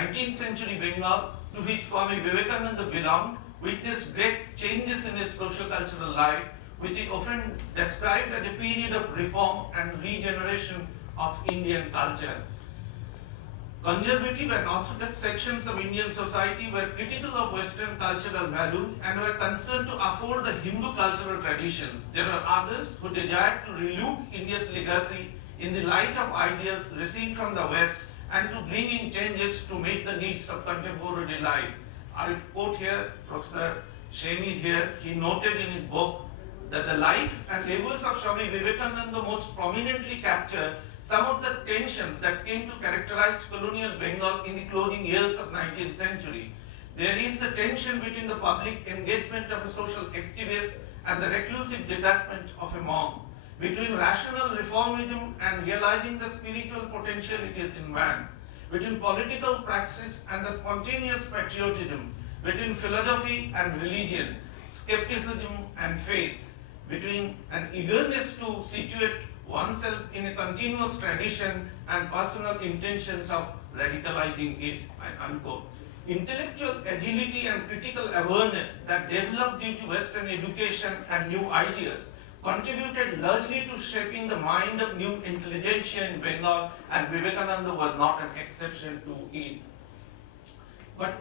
19th century Bengal, to which Swami Vivekananda belonged, witnessed great changes in his socio-cultural life, which he often described as a period of reform and regeneration of Indian culture. Conservative and orthodox sections of Indian society were critical of Western cultural values and were concerned to afford the Hindu cultural traditions. There were others who desired to relook India's legacy in the light of ideas received from the West and to bring in changes to meet the needs of contemporary life. I'll quote here Professor Sheni here. He noted in his book that the life and labors of Swami Vivekananda most prominently capture some of the tensions that came to characterize colonial Bengal in the closing years of 19th century. There is the tension between the public engagement of a social activist and the reclusive detachment of a monk, between rational reformism and realizing the spiritual potentialities in man, between political praxis and the spontaneous patriotism, between philosophy and religion, skepticism and faith, between an eagerness to situate oneself in a continuous tradition and personal intentions of radicalizing it, unquote. Intellectual agility and critical awareness that developed due to Western education and new ideas contributed largely to shaping the mind of new intelligentsia in Bengal, and Vivekananda was not an exception to it. But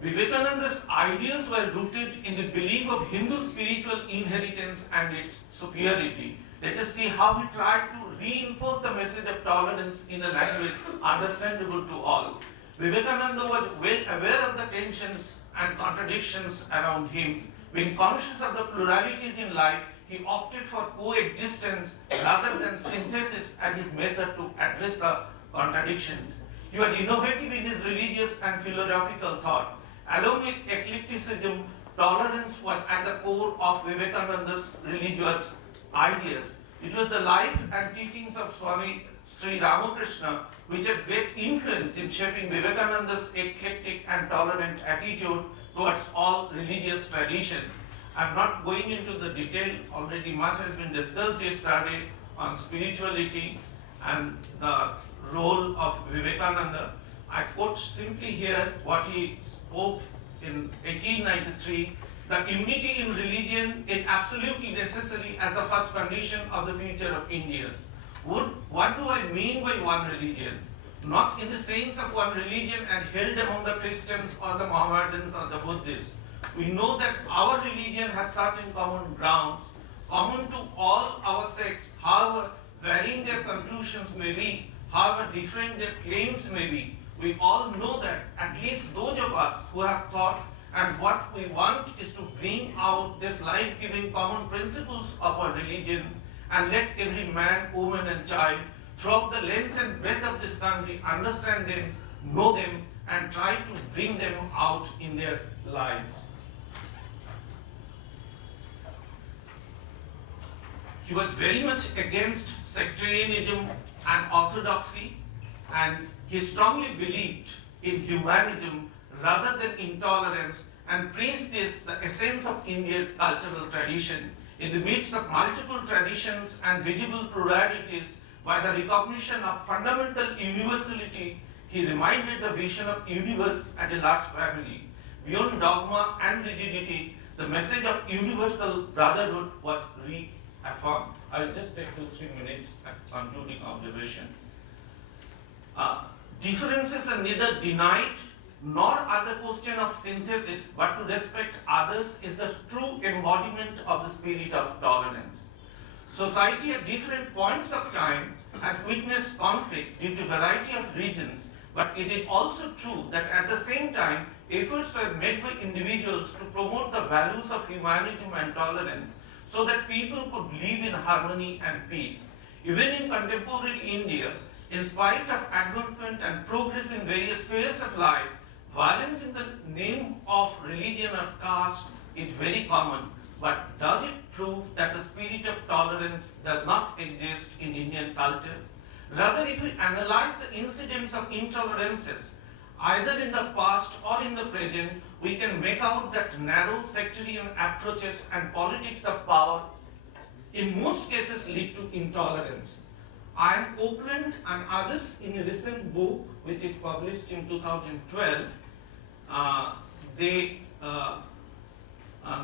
Vivekananda's ideas were rooted in the belief of Hindu spiritual inheritance and its superiority. Let us see how he tried to reinforce the message of tolerance in a language understandable to all. Vivekananda was well aware of the tensions and contradictions around him. Being conscious of the pluralities in life, he opted for coexistence rather than synthesis as his method to address the contradictions. He was innovative in his religious and philosophical thought. Along with eclecticism, tolerance was at the core of Vivekananda's religious ideas. It was the life and teachings of Swami Sri Ramakrishna which had great influence in shaping Vivekananda's eclectic and tolerant attitude towards all religious traditions. I'm not going into the detail, already much has been discussed yesterday on spirituality and the role of Vivekananda. I quote simply here what he spoke in 1893. The unity in religion is absolutely necessary as the first condition of the future of India. What do I mean by one religion? Not in the sense of one religion as held among the Christians or the Mohammedans or the Buddhists. We know that our religion has certain common grounds, common to all our sects, however varying their conclusions may be, however different their claims may be. We all know that at least those of us who have thought, and what we want is to bring out this life-giving common principles of our religion and let every man, woman and child throughout the length and breadth of this country understand them, know them and try to bring them out in their lives. He was very much against sectarianism and orthodoxy, and he strongly believed in humanism rather than intolerance, and praised this the essence of India's cultural tradition. In the midst of multiple traditions and visible pluralities, by the recognition of fundamental universality, he reminded the vision of universe as a large family. Beyond dogma and rigidity, the message of universal brotherhood was reaffirmed. I will just take 2-3 minutes at concluding observation. Differences are neither denied nor are the question of synthesis, but to respect others is the true embodiment of the spirit of tolerance. Society at different points of time has witnessed conflicts due to variety of reasons, but it is also true that at the same time, efforts were made by individuals to promote the values of humanism and tolerance so that people could live in harmony and peace. Even in contemporary India, in spite of advancement and progress in various spheres of life, violence in the name of religion or caste is very common. But does it prove that the spirit of tolerance does not exist in Indian culture? Rather, if we analyze the incidents of intolerances, either in the past or in the present, we can make out that narrow sectarian approaches and politics of power in most cases lead to intolerance. Ian Copeland and others in a recent book which is published in 2012,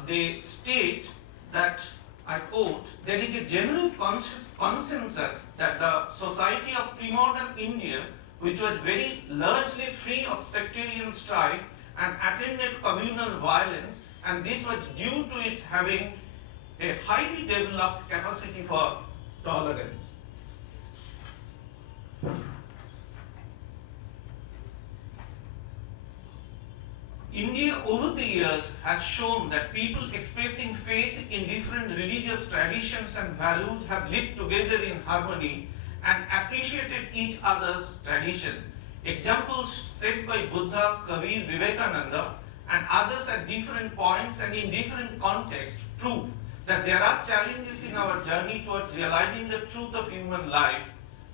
they state that, I quote, there is a general consensus that the society of pre-modern India, which was very largely free of sectarian strife and attended communal violence, and this was due to its having a highly developed capacity for tolerance. India over the years has shown that people expressing faith in different religious traditions and values have lived together in harmony and appreciated each other's tradition. Examples set by Buddha, Kabir, Vivekananda and others at different points and in different contexts prove that there are challenges in our journey towards realizing the truth of human life,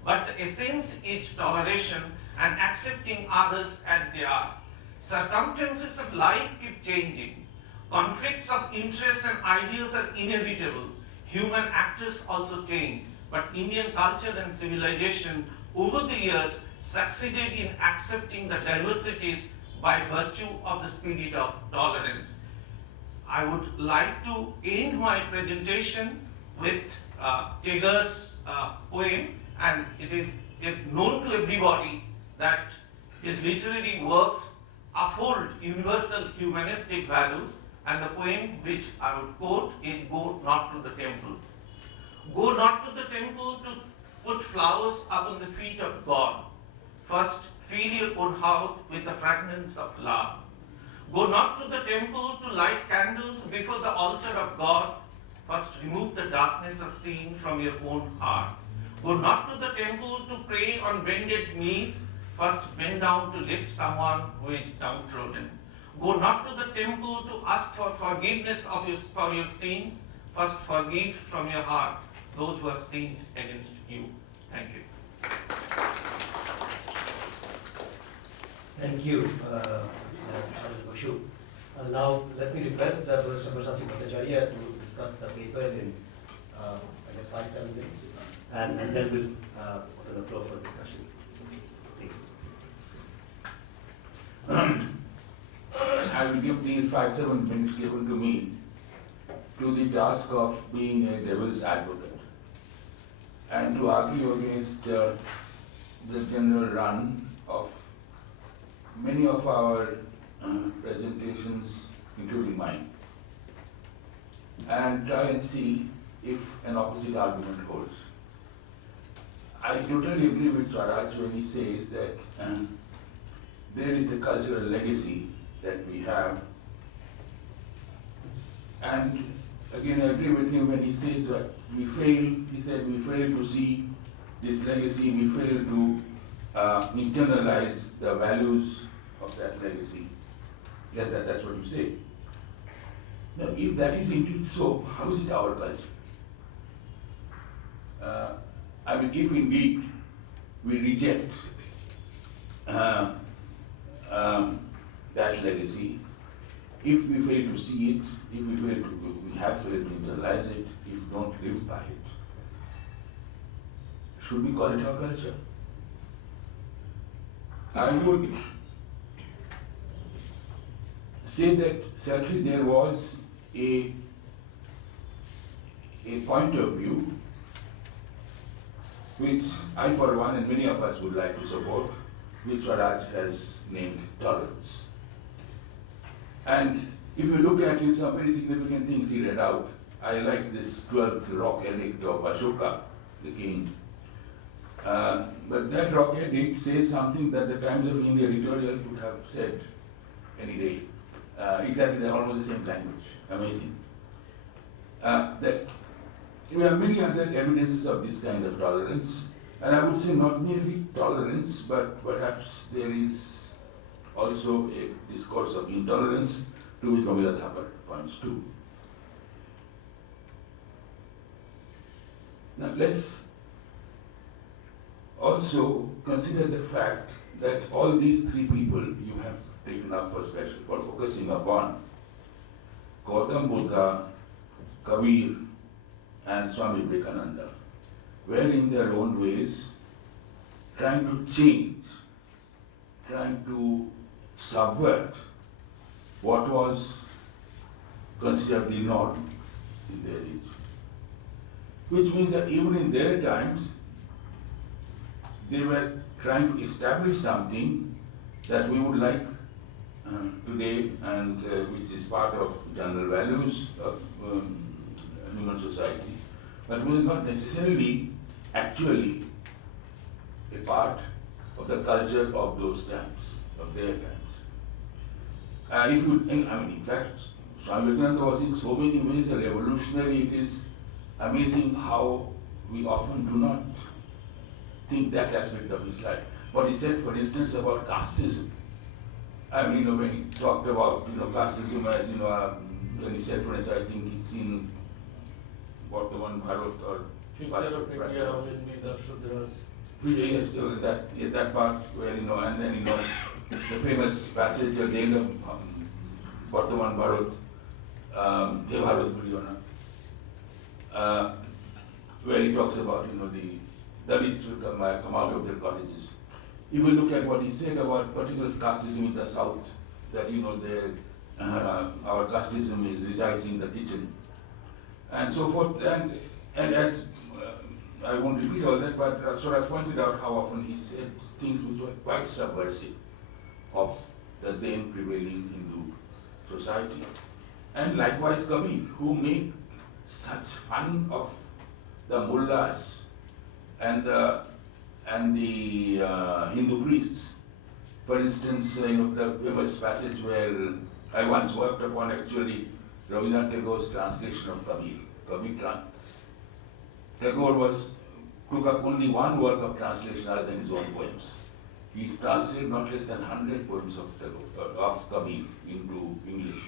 but the essence is toleration and accepting others as they are. Circumstances of life keep changing. Conflicts of interest and ideas are inevitable. Human actors also change. But Indian culture and civilization over the years succeeded in accepting the diversities by virtue of the spirit of tolerance. I would like to end my presentation with Taylor's poem, and it is known to everybody that his literary works afford universal humanistic values, and the poem which I would quote is Go Not to the Temple. Go not to the temple to put flowers upon the feet of God. First, fill your own heart with the fragments of love. Go not to the temple to light candles before the altar of God. First, remove the darkness of sin from your own heart. Go not to the temple to pray on bended knees. First, bend down to lift someone who is downtrodden. Go not to the temple to ask for forgiveness for your sins. First, forgive from your heart those who have sinned against you. Thank you. Thank you, Bashu. Now, let me request Professor Prasad Bhattacharya to discuss the paper in, I guess, 5-7 minutes, and then we'll open the floor for discussion. Please. I will give these 5-7 minutes given to me to the task of being a devil's advocate and to argue against the general run of many of our presentations, including mine, and try and see if an opposite argument holds. I totally agree with Swaraj when he says that there is a cultural legacy that we have, and again I agree with him when he says that we said we fail to see this legacy, we fail to internalize the values of that legacy. Yes, that's what you say. Now, if that is indeed so, how is it our culture? I mean, if indeed we reject that legacy, if we fail to see it, if we have failed to internalize it, if we don't live by it, should we call it our culture? I would say that certainly there was a point of view which I, for one, and many of us would like to support, which Swaraj has named tolerance. And if you look at it, some very significant things he read out. I like this 12th rock edict of Ashoka, the king. But that rock edict says something that the Times of India editorial would have said any day. Exactly, they're almost the same language. Amazing. That we have many other evidences of this kind of tolerance, and I would say not merely tolerance, but perhaps there is also a discourse of intolerance, to which Rabindra Thapar points to. Now let's also consider the fact that all these three people you have taken up for focusing upon, Gautam Buddha, Kabir, and Swami Vivekananda, were in their own ways trying to change, trying to subvert what was considered the norm in their age. Which means that even in their times, they were trying to establish something that we would like today, and which is part of general values of human society, but was not necessarily actually a part of the culture of those times, of their times. If you, in fact, Swami Vivekananda was in so many ways a revolutionary. It is amazing how we often do not think that aspect of his life. What he said, for instance, about casteism. When he talked about, casteism as, when he said, for instance, I think it's in Vartaman Bharat or Future of India, how will be the Shudras. Yes, that part where, and then, the famous passage at the end of Vartaman Bharat, He Bharat Bhujana, where he talks about, the Dalits will come out of their cottages. If we look at what he said about particular casteism in the south, that, our casteism resides in the kitchen, and so forth, and as I won't repeat all that, but Swaraj pointed out how often he said things which were quite subversive of the then prevailing Hindu society. And likewise Kabir, who made such fun of the mullahs and the Hindu priests. For instance, the famous passage where I once worked upon actually Rabindranath Tagore's translation of Kabir. Tagore took up only one work of translation other than his own poems. He translated not less than 100 poems of Kabir into English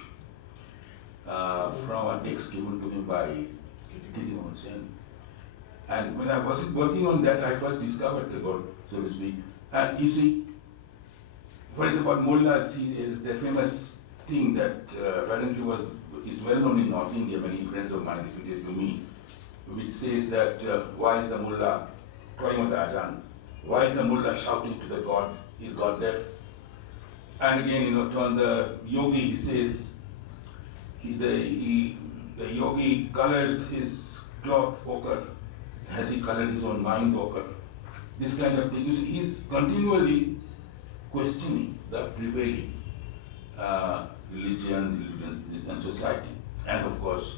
from a text given to him by K.T. Mohan Sen. And when I was working on that, I first discovered Tagore, so to speak. And you see, for instance, about mullahs, the famous thing that apparently is well known in North India, many friends of mine repeated to me, which says that why is the mullah calling on the Ajahn? Why is the mullah shouting to the God? Is God deaf? And again, on the yogi, he says the yogi colors his cloth ochre. Has he colored his own mind ochre? This kind of thing. You see, he is continually questioning the prevailing religion and society. And of course,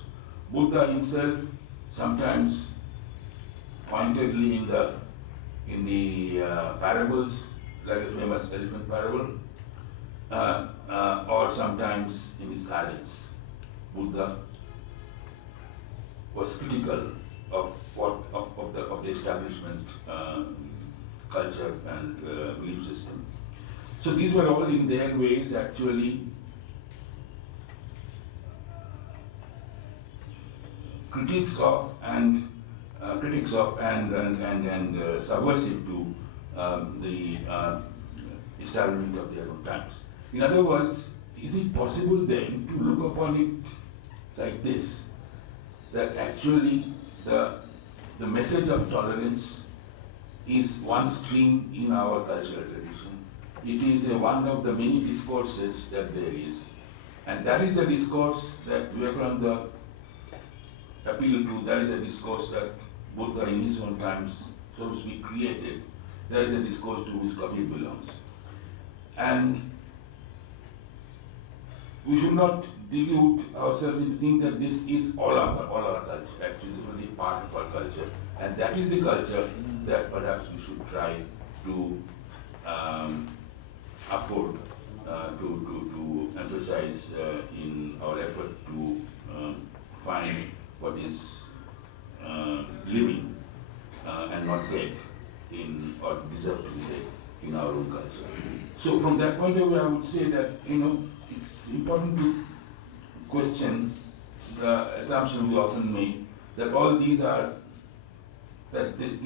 Buddha himself sometimes pointedly in the parables, like the famous elephant parable, or sometimes in his silence. Buddha was critical of the establishment culture and belief system. So these were all in their ways actually critics of and subversive to the establishment of their own times. In other words, is it possible then to look upon it like this, that actually the message of tolerance is one stream in our cultural tradition? It is one of the many discourses that there is. And that is the discourse that Vivekananda appealed to. That is a discourse that Buddha in his own times, so to speak, created. That is a discourse to which Kabir belongs. And we should not delude ourselves into thinking that this is all our culture. Actually, it's only part of our culture. And that is the culture that perhaps we should try to afford, to emphasize in our effort to find what is living and not dead in, or deserves to be dead in our own culture. So from that point of view, I would say that, it's important to question the assumption we often make that all these are, that these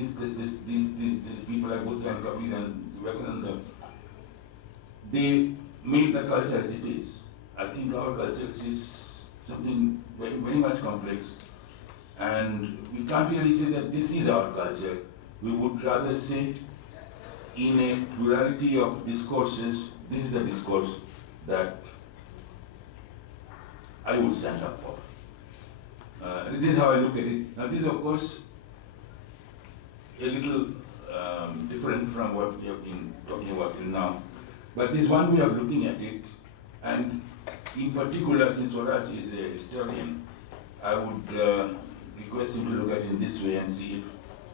people like Buddha and Kabir and Vivekananda, they made the culture as it is. I think our culture is something very, very much complex, And we can't really say that this is our culture. We would rather say, in a plurality of discourses, this is the discourse that I would stand up for. This is how I look at it. Now, this is, of course, a little different from what we have been talking about till now. But this one way of looking at it, and in particular, since Swaraj is a historian, I would request him to look at it in this way and see if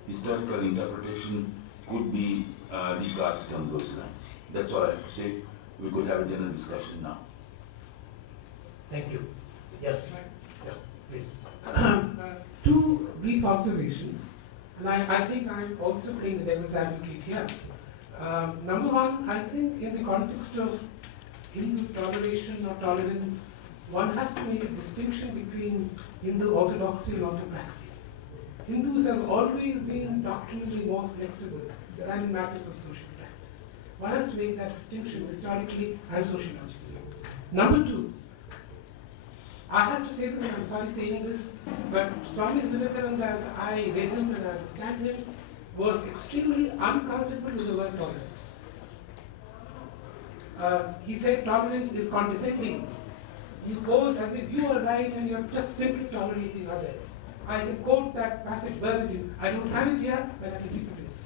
historical interpretation could be recast on those lines. That's all I have to say. We could have a general discussion now. Thank you. Yes, yes, please. Two brief observations, and I think I'm also playing the devil's advocate here. Number one, I think in the context of Hindu toleration or tolerance, one has to make a distinction between Hindu orthodoxy and orthopraxy. Hindus have always been doctrinally more flexible than in matters of social practice. One has to make that distinction historically and sociologically. Number two, I have to say this, and I'm sorry saying this, but Swami Vivekananda, as I read him and I understand him, was extremely uncomfortable with the word tolerance. He said tolerance is condescending. You pose as if you are right and you're just simply tolerating others. I can quote that passage verbatim. I don't have it here, but I can reproduce.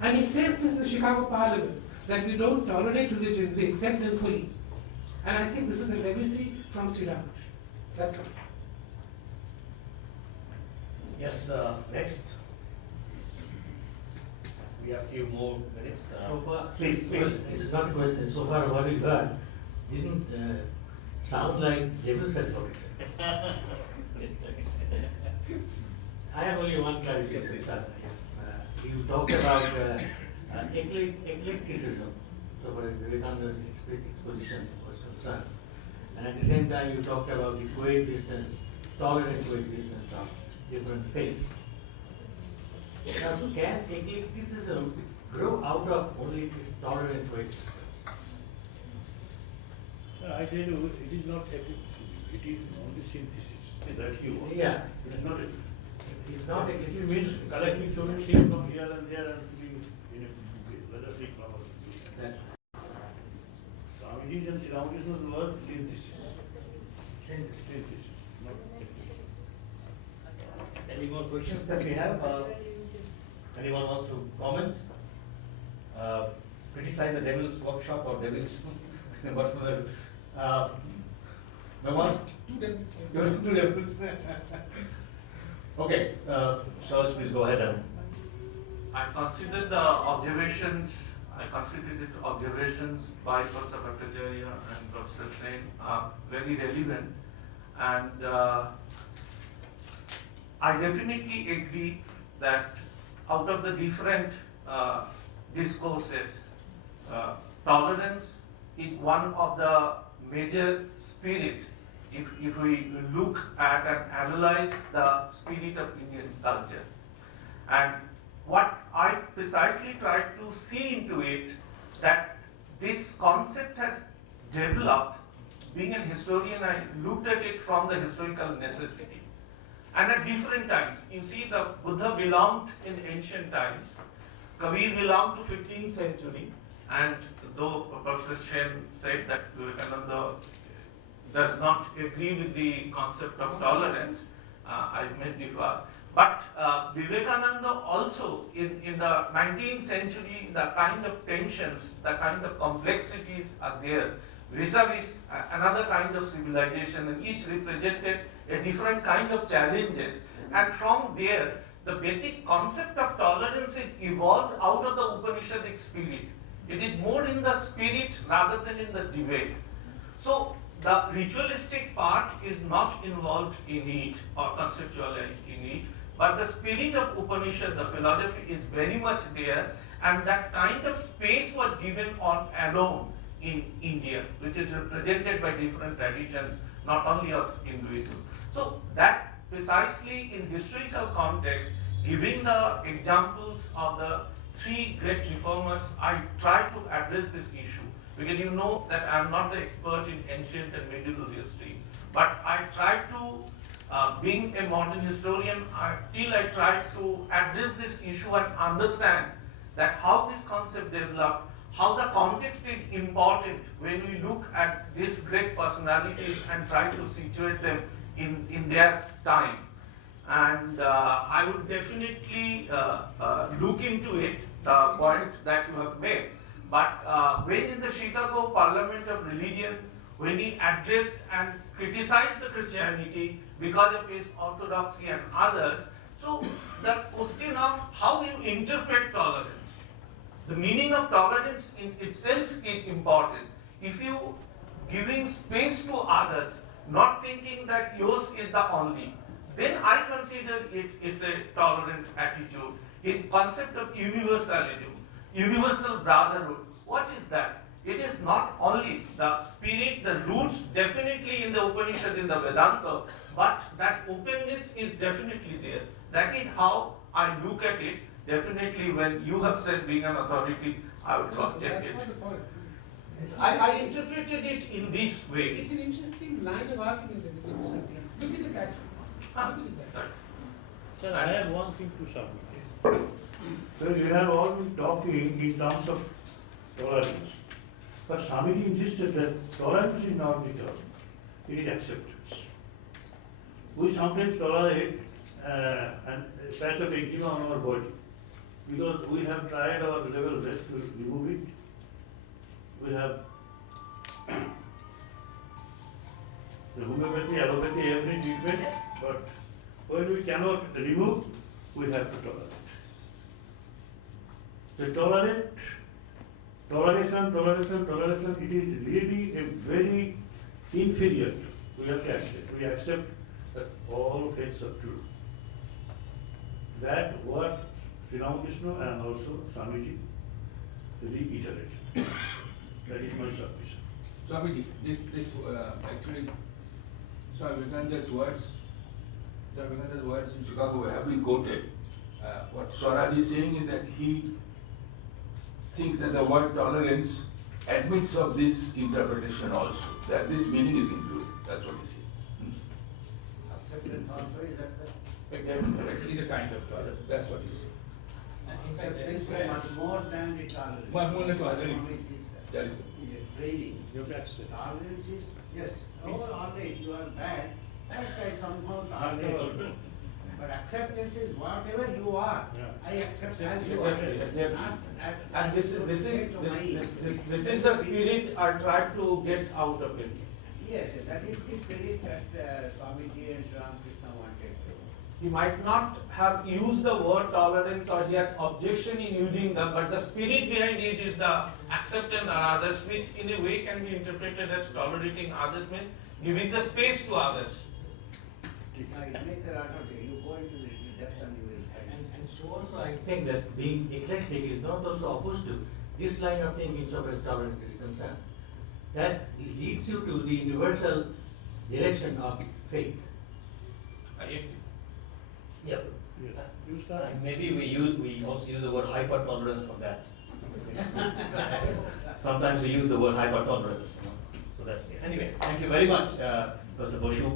And he says this in the Chicago Parliament, that we don't tolerate religions, we accept them fully. And I think this is a legacy from Sri Ramakrishna. That's all. Yes, next. We have a few more minutes. So far, Please, please. it's not a question. So far, what we heard didn't sound like devil's advocate. I have only one clarification, sir. You talked about eclecticism, so far as Vivekananda's exposition was concerned. And at the same time, you talked about the coexistence, tolerant coexistence of different faiths. Now, can eclecticism grow out of only this tolerant coexistence? I tell you, it is not eclecticism, it is only synthesis. Is that you? Yeah. It is not a, It's not it eclecticism. means collecting so many things from here and there and putting in a bouquet. Let us take flowers. That's Swamiji and Sri Ramakrishna's word synthesis. synthesis. Synthesis, not eclecticism. Any more questions that we have? Anyone wants to comment? Criticize the devil's workshop or devil's whatever. No one? Two devils here. Two devils. Okay, Sharaj, please go ahead and. I consider the observations, by Professor Bhattacharya and Professor Sen are very relevant, and I definitely agree that out of the different discourses, tolerance is one of the major spirit. If we look at and analyze the spirit of Indian culture, and what I precisely tried to see into it, that this concept has developed. Being an historian, I looked at it from the historical necessity. And at different times, you see the Buddha belonged in ancient times, Kabir belonged to 15th century, and though Professor Sen said that Vivekananda does not agree with the concept of tolerance, I may differ. But Vivekananda also, in the 19th century, the kind of tensions, the kind of complexities are there, vis-a-vis another kind of civilization, and each represented a different kind of challenges. And from there, the basic concept of tolerance is evolved out of the Upanishadic spirit. It is more in the spirit rather than in the debate. So the ritualistic part is not involved in it or conceptualized in it, but the spirit of Upanishad, the philosophy, is very much there, and that kind of space was given on alone in India, which is represented by different traditions, not only of Hinduism. So that precisely in historical context, giving the examples of the three great reformers, I try to address this issue, because you know that I am not the expert in ancient and medieval history, but I try to being a modern historian, till I tried to address this issue and understand that how this concept developed, how the context is important when we look at these great personalities and try to situate them in their time. And I would definitely look into it, the point that you have made. But when in the Chicago Parliament of Religion, when he addressed and criticized the Christianity because of its orthodoxy and others, so the question of how you interpret tolerance, the meaning of tolerance in itself is important. If you giving space to others, not thinking that yours is the only, then I consider it's a tolerant attitude. It's concept of universalism, universal brotherhood. What is that? It is not only the spirit, the roots definitely in the Upanishad, in the Vedanta, but that openness is definitely there. That is how I look at it. Definitely when you have said being an authority, I would cross-check That's it. not the point. I interpreted it in this way. It's an interesting line of argument that you can look at it actually. Look at that. Sir, I have one thing to submit. So you have all been talking in terms of tolerance. But Swamiji insisted that tolerance is not the term, it is acceptance. We sometimes tolerate and a patch of eczema on our body because we have tried our level best to remove it. We have the homeopathy, allopathy, every treatment, but when we cannot remove, we have to tolerate. So toleration, it is really a very inferior. We have to accept. We accept that all faiths are true. That what Sri Ramakrishna and also Swamiji reiterated. That is my submission. Swamiji, this actually, Swami Vivekananda's words in Chicago have been quoted. What Swaraj is saying is that he thinks that the word tolerance admits of this interpretation also, that this meaning is included. That's what he says. Acceptance also is that. It is a kind of tolerance. That's what he says. In fact, there is so much more than the tolerance. Much more than tolerance. That is Training. You can accept. Tolerance is, yes, oh, all right, you are bad, that I somehow tolerate. But acceptance is whatever you are, Yeah. I accept as you are. Not as And this is the spirit I tried to get out of it. Yes, that is the spirit that Swamiji and Sri Ramakrishna wanted to. He might not have used the word tolerance or he had objection in using them, but the spirit behind it is the acceptance of others, which in a way can be interpreted as tolerating others, means giving the space to others. Now, it makes a lot of, you go into the depth and you will find. And so also I think that being eclectic is not also opposed to this line of thinking so as tolerance is concerned. That leads you to the universal direction of faith. Yeah. You start. And maybe we also use the word hyper-tolerance for that. Sometimes we use the word hyper-tolerance, So that, anyway, thank you very much, Professor Boshu.